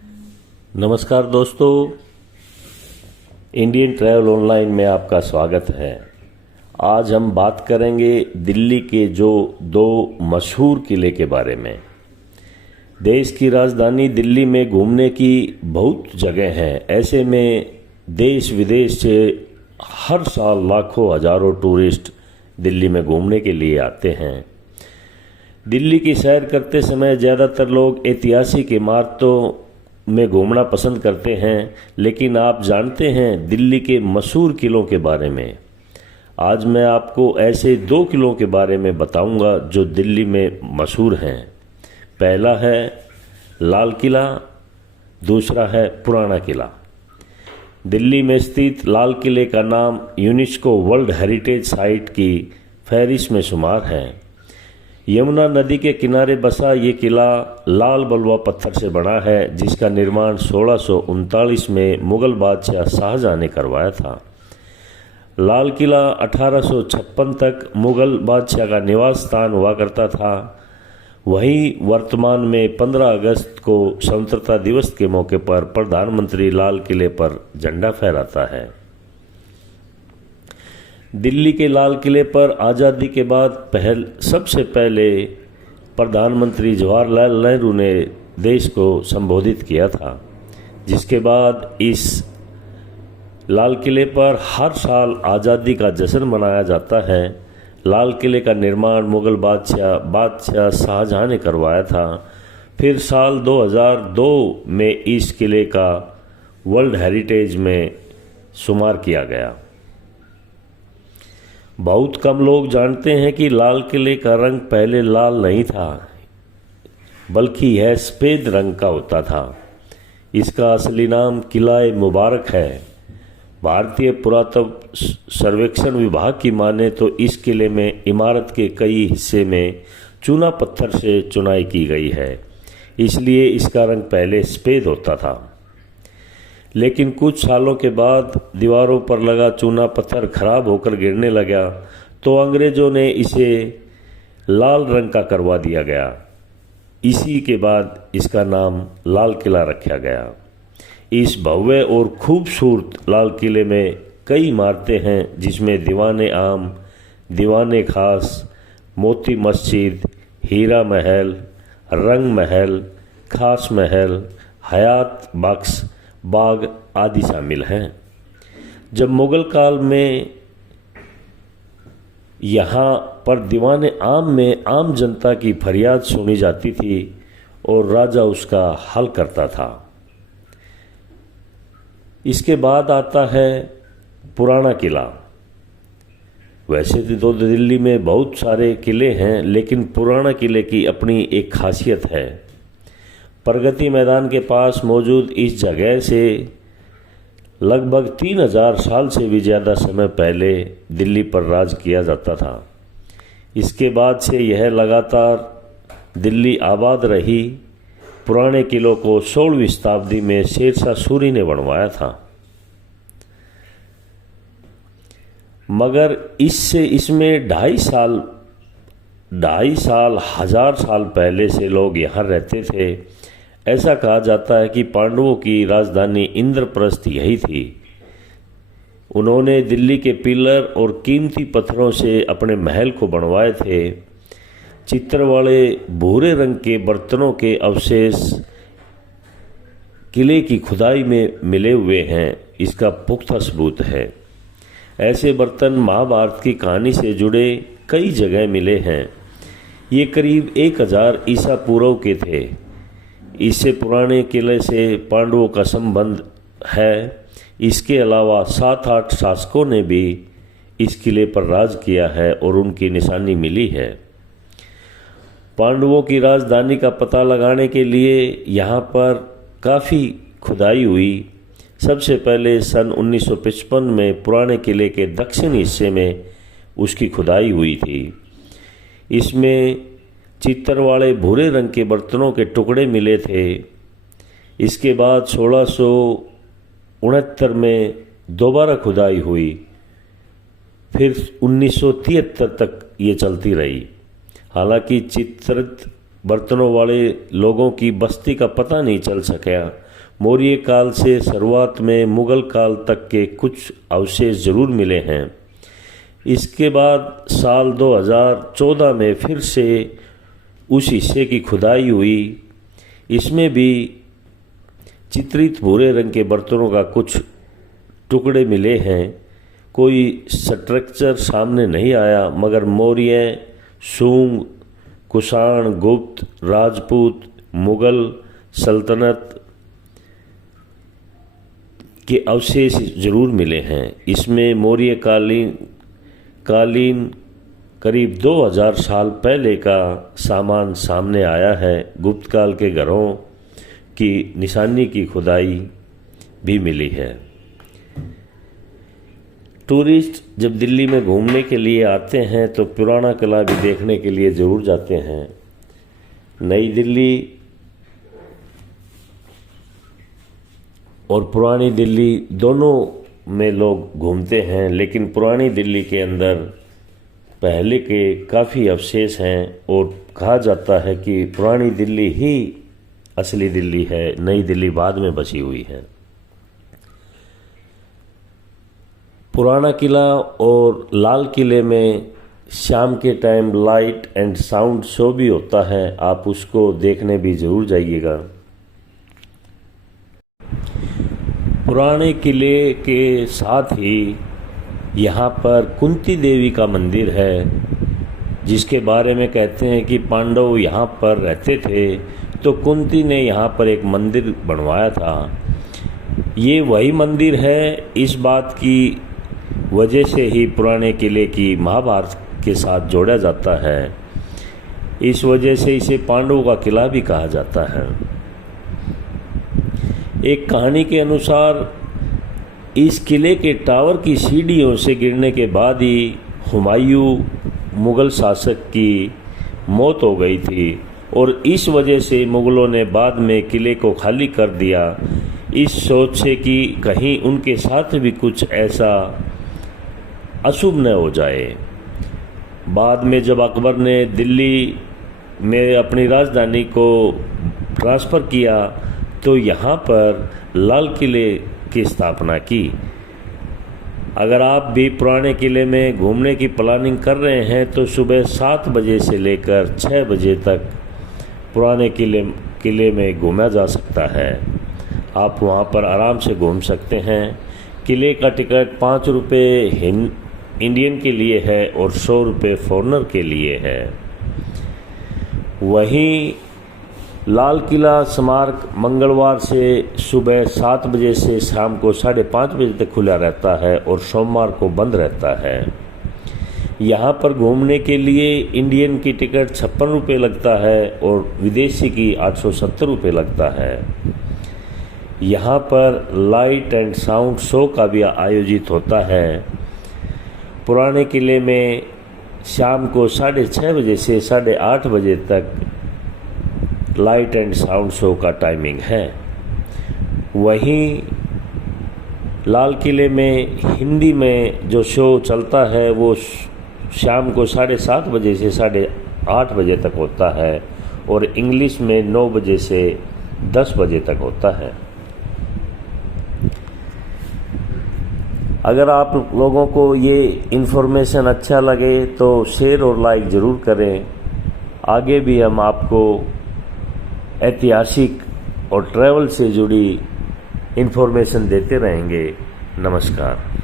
नमस्कार दोस्तों, Indian travel online में आपका स्वागत है। आज हम बात करेंगे दिल्ली के जो दो मशहूर किले के बारे में। देश की राजधानी दिल्ली में घूमने की बहुत जगह हैं। ऐसे में देश विदेश से हर साल लाखों हजारों टूरिस्ट दिल्ली में घूमने के लिए आते हैं। दिल्ली की सैर करते समय ज़्यादातर लोग ऐतिहासिक इमारतों में घूमना पसंद करते हैं, लेकिन आप जानते हैं दिल्ली के मशहूर किलों के बारे में। आज मैं आपको ऐसे दो किलों के बारे में बताऊंगा जो दिल्ली में मशहूर हैं। पहला है लाल किला, दूसरा है पुराना किला। दिल्ली में स्थित लाल किले का नाम यूनेस्को वर्ल्ड हेरिटेज साइट की फहरिस्त में शुमार है। यमुना नदी के किनारे बसा ये किला लाल बलुआ पत्थर से बना है, जिसका निर्माण 1639 में मुगल बादशाह शाहजहां ने करवाया था। लाल किला 1856 तक मुगल बादशाह का निवास स्थान हुआ करता था। वहीं वर्तमान में 15 अगस्त को स्वतंत्रता दिवस के मौके पर प्रधानमंत्री लाल किले पर झंडा फहराता है। दिल्ली के लाल किले पर आज़ादी के बाद सबसे पहले प्रधानमंत्री जवाहरलाल नेहरू ने देश को संबोधित किया था, जिसके बाद इस लाल किले पर हर साल आज़ादी का जश्न मनाया जाता है। लाल किले का निर्माण मुगल बादशाह शाहजहां ने करवाया था। फिर साल 2002 में इस किले का वर्ल्ड हेरिटेज में शुमार किया गया। बहुत कम लोग जानते हैं कि लाल किले का रंग पहले लाल नहीं था, बल्कि यह सफ़ेद रंग का होता था। इसका असली नाम किला-ए मुबारक है। भारतीय पुरातत्व सर्वेक्षण विभाग की माने तो इस किले में इमारत के कई हिस्से में चूना पत्थर से चुनाई की गई है, इसलिए इसका रंग पहले सफ़ेद होता था। लेकिन कुछ सालों के बाद दीवारों पर लगा चूना पत्थर खराब होकर गिरने लगा, तो अंग्रेज़ों ने इसे लाल रंग का करवा दिया गया। इसी के बाद इसका नाम लाल किला रखा गया। इस भव्य और खूबसूरत लाल किले में कई इमारतें हैं, जिसमें दीवाने आम, दीवाने खास, मोती मस्जिद, हीरा महल, रंग महल, खास महल, हयात बख्श बाग आदि शामिल हैं। जब मुगल काल में यहाँ पर दीवाने आम में आम जनता की फरियाद सुनी जाती थी और राजा उसका हल करता था। इसके बाद आता है पुराना किला। वैसे तो दिल्ली में बहुत सारे किले हैं, लेकिन पुराना किले की अपनी एक खासियत है। प्रगति मैदान के पास मौजूद इस जगह से लगभग 3000 साल से भी ज़्यादा समय पहले दिल्ली पर राज किया जाता था। इसके बाद से यह लगातार दिल्ली आबाद रही। पुराने किलों को 16वीं शताब्दी में शेरशाह सूरी ने बनवाया था, मगर इसमें 2.5 साल 1000 साल पहले से लोग यहाँ रहते थे। ऐसा कहा जाता है कि पांडवों की राजधानी इंद्रप्रस्थ यही थी। उन्होंने दिल्ली के पिलर और कीमती पत्थरों से अपने महल को बनवाए थे। चित्र वाले भूरे रंग के बर्तनों के अवशेष किले की खुदाई में मिले हुए हैं, इसका पुख्ता सबूत है। ऐसे बर्तन महाभारत की कहानी से जुड़े कई जगह मिले हैं। ये करीब 1000 ईसा पूर्व के थे। इससे पुराने किले से पांडवों का संबंध है। इसके अलावा 7-8 शासकों ने भी इस किले पर राज किया है और उनकी निशानी मिली है। पांडवों की राजधानी का पता लगाने के लिए यहाँ पर काफ़ी खुदाई हुई। सबसे पहले सन 1955 में पुराने किले के दक्षिणी हिस्से में उसकी खुदाई हुई थी। इसमें चित्तर वाले भूरे रंग के बर्तनों के टुकड़े मिले थे। इसके बाद 1669 में दोबारा खुदाई हुई। फिर 1973 तक ये चलती रही। हालांकि चित्रित बर्तनों वाले लोगों की बस्ती का पता नहीं चल सका मौर्य काल से शुरुआत में मुगल काल तक के कुछ अवशेष जरूर मिले हैं। इसके बाद साल 2014 में फिर से उस हिस्से की खुदाई हुई। इसमें भी चित्रित भूरे रंग के बर्तनों का कुछ टुकड़े मिले हैं। कोई स्ट्रक्चर सामने नहीं आया, मगर मौर्य, शुंग, कुषाण, गुप्त, राजपूत, मुगल सल्तनत के अवशेष जरूर मिले हैं। इसमें मौर्य कालीन करीब 2000 साल पहले का सामान सामने आया है। गुप्त काल के घरों की निशानी की खुदाई भी मिली है। टूरिस्ट जब दिल्ली में घूमने के लिए आते हैं तो पुराना किला भी देखने के लिए ज़रूर जाते हैं। नई दिल्ली और पुरानी दिल्ली दोनों में लोग घूमते हैं, लेकिन पुरानी दिल्ली के अंदर पहले के काफ़ी अवशेष हैं और कहा जाता है कि पुरानी दिल्ली ही असली दिल्ली है, नई दिल्ली बाद में बसी हुई है। पुराना किला और लाल किले में शाम के time light and sound show भी होता है, आप उसको देखने भी ज़रूर जाइएगा। पुराने किले के साथ ही यहाँ पर कुंती देवी का मंदिर है, जिसके बारे में कहते हैं कि पांडव यहाँ पर रहते थे तो कुंती ने यहाँ पर एक मंदिर बनवाया था। ये वही मंदिर है। इस बात की वजह से ही पुराने किले की महाभारत के साथ जोड़ा जाता है। इस वजह से इसे पांडवों का किला भी कहा जाता है। एक कहानी के अनुसार इस किले के टावर की सीढ़ियों से गिरने के बाद ही हुमायूं मुगल शासक की मौत हो गई थी और इस वजह से मुगलों ने बाद में किले को खाली कर दिया, इस सोच से कि कहीं उनके साथ भी कुछ ऐसा अशुभ न हो जाए। बाद में जब अकबर ने दिल्ली में अपनी राजधानी को ट्रांसफ़र किया तो यहाँ पर लाल किले की स्थापना की। अगर आप भी पुराने किले में घूमने की प्लानिंग कर रहे हैं तो सुबह 7 बजे से लेकर 6 बजे तक पुराने किले में घूमा जा सकता है। आप वहाँ पर आराम से घूम सकते हैं। किले का टिकट 5 रुपये इंडियन के लिए है और 100 रुपये फॉरेनर के लिए है। वहीं लाल किला स्मारक मंगलवार से सुबह 7 बजे से शाम को 5:30 बजे तक खुला रहता है और सोमवार को बंद रहता है। यहाँ पर घूमने के लिए इंडियन की टिकट 56 रुपये लगता है और विदेशी की 870 रुपये लगता है। यहाँ पर लाइट एंड साउंड शो का भी आयोजित होता है। पुराने किले में शाम को 6:30 बजे से 8:30 बजे तक लाइट एंड साउंड शो का टाइमिंग है। वहीं लाल किले में हिंदी में जो शो चलता है वो शाम को 7:30 बजे से 8:30 बजे तक होता है और इंग्लिश में 9 बजे से 10 बजे तक होता है। अगर आप लोगों को ये इन्फॉर्मेशन अच्छा लगे तो शेयर और लाइक ज़रूर करें। आगे भी हम आपको ऐतिहासिक और ट्रैवल से जुड़ी इन्फॉर्मेशन देते रहेंगे। नमस्कार।